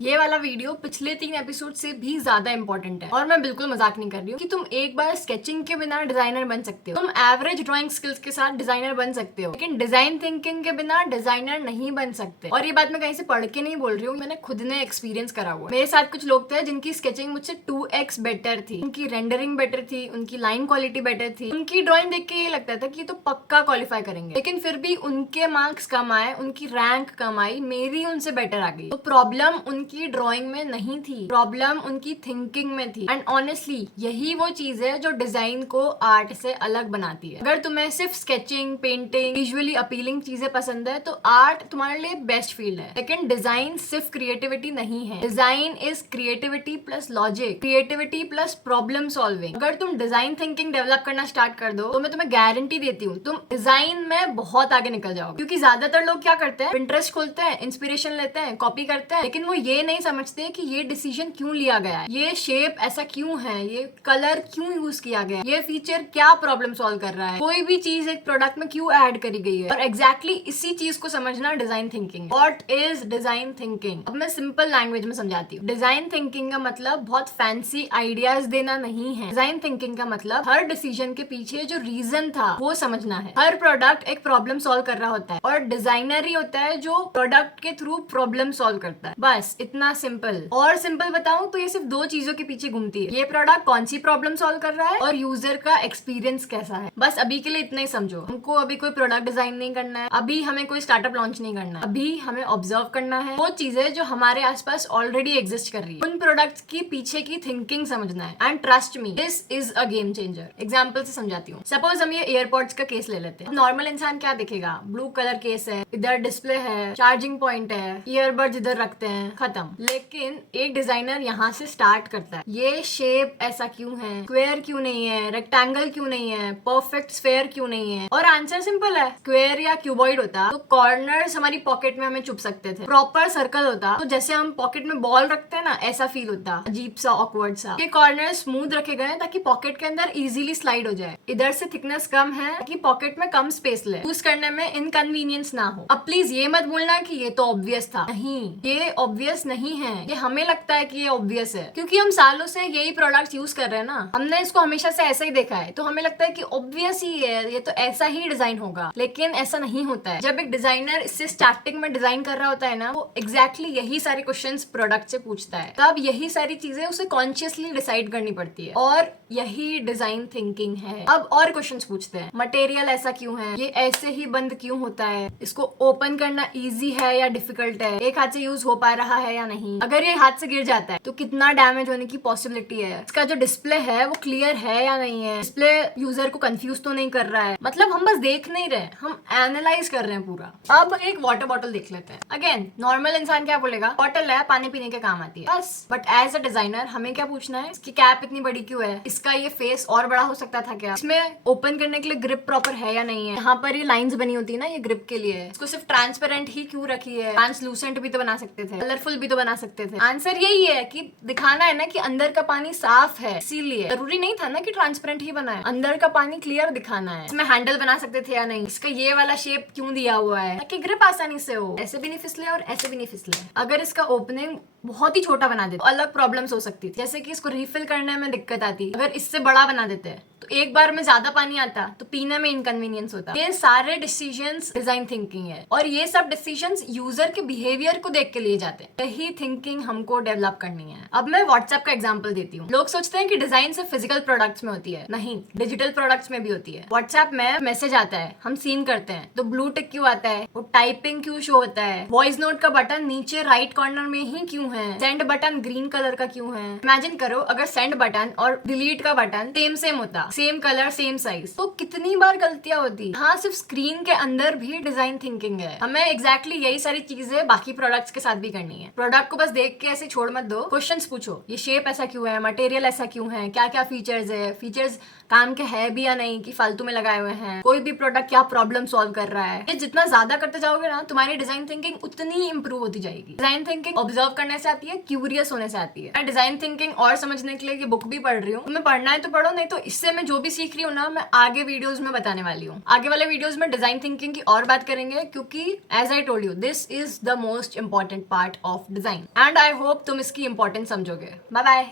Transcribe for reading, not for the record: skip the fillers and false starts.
ये वाला वीडियो पिछले 3 एपिसोड से भी ज्यादा इंपॉर्टेंट है और मैं बिल्कुल मजाक नहीं कर रही हूँ कि तुम एक बार स्केचिंग के बिना डिजाइनर बन सकते हो। तुम एवरेज ड्राइंग स्किल्स के साथ डिजाइनर बन सकते हो, लेकिन डिजाइन थिंकिंग के बिना डिजाइनर नहीं बन सकते। और ये बात मैं कहीं से पढ़ के नहीं बोल रही हूँ, मैंने खुद ने एक्सपीरियंस करा हुआ। मेरे साथ कुछ लोग थे जिनकी स्केचिंग मुझसे 2x बेटर थी, उनकी रेंडरिंग बेटर थी, उनकी लाइन क्वालिटी बेटर थी, उनकी ड्रॉइंग देख के ये लगता था कि तो पक्का क्वालिफाई करेंगे, लेकिन फिर भी उनके मार्क्स कम आए, उनकी रैंक कम आई, मेरी उनसे बेटर आ गई। तो प्रॉब्लम उनकी ड्रॉइंग में नहीं थी, प्रॉब्लम उनकी थिंकिंग में थी। एंड ऑनेस्टली यही वो चीज है जो डिजाइन को आर्ट से अलग बनाती है। अगर तुम्हें सिर्फ स्केचिंग, पेंटिंग, विजुअली अपीलिंग चीजें पसंद है तो आर्ट तुम्हारे लिए बेस्ट फील्ड है। लेकिन डिजाइन सिर्फ क्रिएटिविटी नहीं है। Design is creativity plus logic, creativity plus problem solving. अगर तुम डिजाइन थिंकिंग डेवलप करना स्टार्ट कर दो तो मैं तुम्हें गारंटी देती हूँ तुम डिजाइन में बहुत आगे निकल जाओगे। क्योंकि ज्यादातर लोग क्या करते हैं, इंटरेस्ट खोलते हैं, इंस्पिरेशन लेते हैं, कॉपी करते हैं, लेकिन वो ये नहीं समझते कि ये डिसीजन क्यों लिया गया है, ये शेप ऐसा क्यों है, ये कलर क्यों यूज किया गया है, ये फीचर क्या प्रॉब्लम सॉल्व कर रहा है, कोई भी चीज एक प्रोडक्ट में क्यों ऐड करी गई है। और एग्जैक्टली इसी चीज को समझना design thinking. What is design thinking? अब मैं सिंपल लैंग्वेज में समझाती हूँ। डिजाइन थिंकिंग का मतलब बहुत फैंसी आइडियाज देना नहीं है। डिजाइन थिंकिंग का मतलब हर डिसीजन के पीछे जो रीजन था वो समझना है। हर प्रोडक्ट एक प्रॉब्लम सॉल्व कर रहा होता है और डिजाइनर ही होता है जो प्रोडक्ट के थ्रू प्रॉब्लम सॉल्व करता है। बस इतना सिंपल। और सिंपल बताऊं तो ये सिर्फ दो चीजों के पीछे घूमती है, ये प्रोडक्ट कौन सी प्रॉब्लम सॉल्व कर रहा है और यूजर का एक्सपीरियंस कैसा है। बस अभी के लिए इतना ही समझो। हमको अभी कोई प्रोडक्ट डिजाइन नहीं करना है, अभी हमें कोई स्टार्टअप लॉन्च नहीं करना है, अभी हमें ऑब्जर्व करना है वो चीजें जो हमारे आसपास ऑलरेडी एग्जिस्ट कर रही है, उन प्रोडक्ट्स की पीछे की थिंकिंग समझना है। And trust me, this is a game changer. Example से समझाती हूँ। सपोज हम ये एयरपोर्ट्स का केस ले लेते हैं। नॉर्मल इंसान क्या देखेगा, ब्लू कलर केस है, इधर डिस्प्ले है, चार्जिंग पॉइंट है, ईयरबड्स इधर रखते हैं, खत्म। लेकिन एक डिजाइनर यहाँ से स्टार्ट करता है, ये शेप ऐसा क्यों है, स्क्वायर क्यों नहीं है, रेक्टेंगल क्यों नहीं है, परफेक्ट स्फेयर क्यों नहीं है। और आंसर सिंपल है, स्क्वायर या क्यूबॉइड होता तो कॉर्नर्स हमारी पॉकेट में हमें चुप सकते थे। प्रॉपर सर्कल होता तो जैसे हम पॉकेट में बॉल रखते हैं ना, ऐसा फील होता, अजीब सा, ऑकवर्ड सा। ये कॉर्नर स्मूथ रखे गए ताकि पॉकेट के अंदर इजीली स्लाइड हो जाए। इधर से थिकनेस कम है ताकि पॉकेट में कम स्पेस ले, यूज करने में इनकन्वीनियंस ना हो। अब प्लीज ये मत बोलना कि ये तो ऑब्वियस था। नहीं, ये ऑब्वियस नहीं है। ये हमें लगता है कि ये ऑब्वियस है क्योंकि हम सालों से यही प्रोडक्ट्स यूज कर रहे हैं ना, हमने इसको हमेशा से ऐसा ही देखा है, तो हमें लगता है कि ऑब्वियस ही है, ये तो ऐसा ही डिजाइन होगा। लेकिन ऐसा नहीं होता है। जब एक डिजाइनर इससे स्टार्टिंग में डिजाइन कर रहा होता है ना, वो एग्जैक्टली यही सारे क्वेश्चंस प्रोडक्ट से पूछता है, तब यही सारी चीजें उसे कॉन्शियसली डिसाइड करनी पड़ती है। और यही डिजाइन थिंकिंग है। अब और क्वेश्चंस पूछते हैं, मटेरियल ऐसा क्यों है, ये ऐसे ही बंद क्यों होता है, इसको ओपन करना इजी है या डिफिकल्ट है, एक हाथ से यूज हो पा रहा है या नहीं, अगर ये हाथ से गिर जाता है तो कितना डैमेज होने की पॉसिबिलिटी है, इसका जो डिस्प्ले है वो क्लियर है या नहीं है, डिस्प्ले यूजर को कंफ्यूज तो नहीं कर रहा है। मतलब हम बस देख नहीं रहे, हम एनालाइज कर रहे हैं पूरा। अब एक वाटर बॉटल देख लेते हैं। अगेन नॉर्मल इंसान क्या बोलेगा, बॉटल है, पानी पीने के काम आती है, बस। बट एज अ डिजाइनर हमें क्या पूछना है, इसकी कैप इतनी बड़ी क्यों है, इसका ये फेस और बड़ा हो सकता था क्या, इसमें ओपन करने के लिए ग्रिप प्रॉपर है या नहीं है, यहाँ पर ये लाइंस बनी होती है ना, ये ग्रिप के लिए, इसको सिर्फ ट्रांसपेरेंट ही क्यों रखी है, ट्रांसलूसेंट भी तो बना सकते थे, कलरफुल भी तो बना सकते थे। आंसर यही है कि दिखाना है ना कि अंदर का पानी साफ है, इसीलिए जरूरी नहीं था ना कि ट्रांसपेरेंट ही बनाए, अंदर का पानी क्लियर दिखाना है। इसमें हैंडल बना सकते थे या नहीं, इसका ये वाला शेप क्यों दिया हुआ है ताकि ग्रिप आसानी से हो, ऐसे भी नहीं फिसले और ऐसे भी नहीं फिसले। अगर इसका ओपनिंग बहुत ही छोटा बना देते तो अलग प्रॉब्लम्स हो सकती थी, जैसे कि इसको रिफिल करने में दिक्कत आती। अगर इससे बड़ा बना देते तो एक बार में ज्यादा पानी आता तो पीने में इनकन्वीनियंस होता। ये सारे डिसीजंस डिजाइन थिंकिंग है और ये सब डिसीजंस यूजर के बिहेवियर को देख के लिए जाते हैं। यही थिंकिंग हमको डेवलप करनी है। अब मैं व्हाट्सएप का एग्जांपल देती हूँ। लोग सोचते हैं कि डिजाइन सिर्फ फिजिकल प्रोडक्ट्स में होती है, नहीं, डिजिटल प्रोडक्ट्स में भी होती है। व्हाट्सएप में मैसेज आता है, हम सीन करते हैं तो ब्लू टिक क्यों आता है, वो टाइपिंग क्यों शो होता है, वॉइस नोट का बटन नीचे राइट कॉर्नर में ही क्यों है, सेंड बटन ग्रीन कलर का क्यों है। इमेजिन करो अगर सेंड बटन और डिलीट का बटन सेम होता, सेम कलर सेम साइज, तो कितनी बार गलतियां होती। हाँ, सिर्फ स्क्रीन के अंदर भी डिजाइन थिंकिंग है। हमें एग्जैक्टली यही सारी चीजें बाकी प्रोडक्ट्स के साथ भी करनी है। प्रोडक्ट को बस देख के ऐसे छोड़ मत दो, क्वेश्चंस पूछो, ये शेप ऐसा क्यों है, मटेरियल ऐसा क्यों है, क्या क्या फीचर्स है, फीचर्स काम के है भी या नहीं, कि फालतू में लगाए हुए हैं, कोई भी प्रोडक्ट क्या प्रॉब्लम सॉल्व कर रहा है। ये जितना ज्यादा करते जाओगे ना, तुम्हारी डिजाइन थिंकिंग उतनी इंप्रूव होती जाएगी। डिजाइन थिंकिंग ऑब्जर्व करने से आती है, क्यूरियस होने से आती है। मैं डिजाइन थिंकिंग और समझने के लिए ये बुक भी पढ़ रही हूँ। तुम्हें पढ़ना है तो पढ़ो, नहीं तो इससे मैं जो भी सीख रही हूँ ना, मैं आगे वीडियोस में बताने वाली हूँ। आगे वाले वीडियोस में डिजाइन थिंकिंग की और बात करेंगे, क्योंकि as I told you, this is the most important part of design and I hope तुम इसकी इंपॉर्टेंस समझोगे। Bye bye.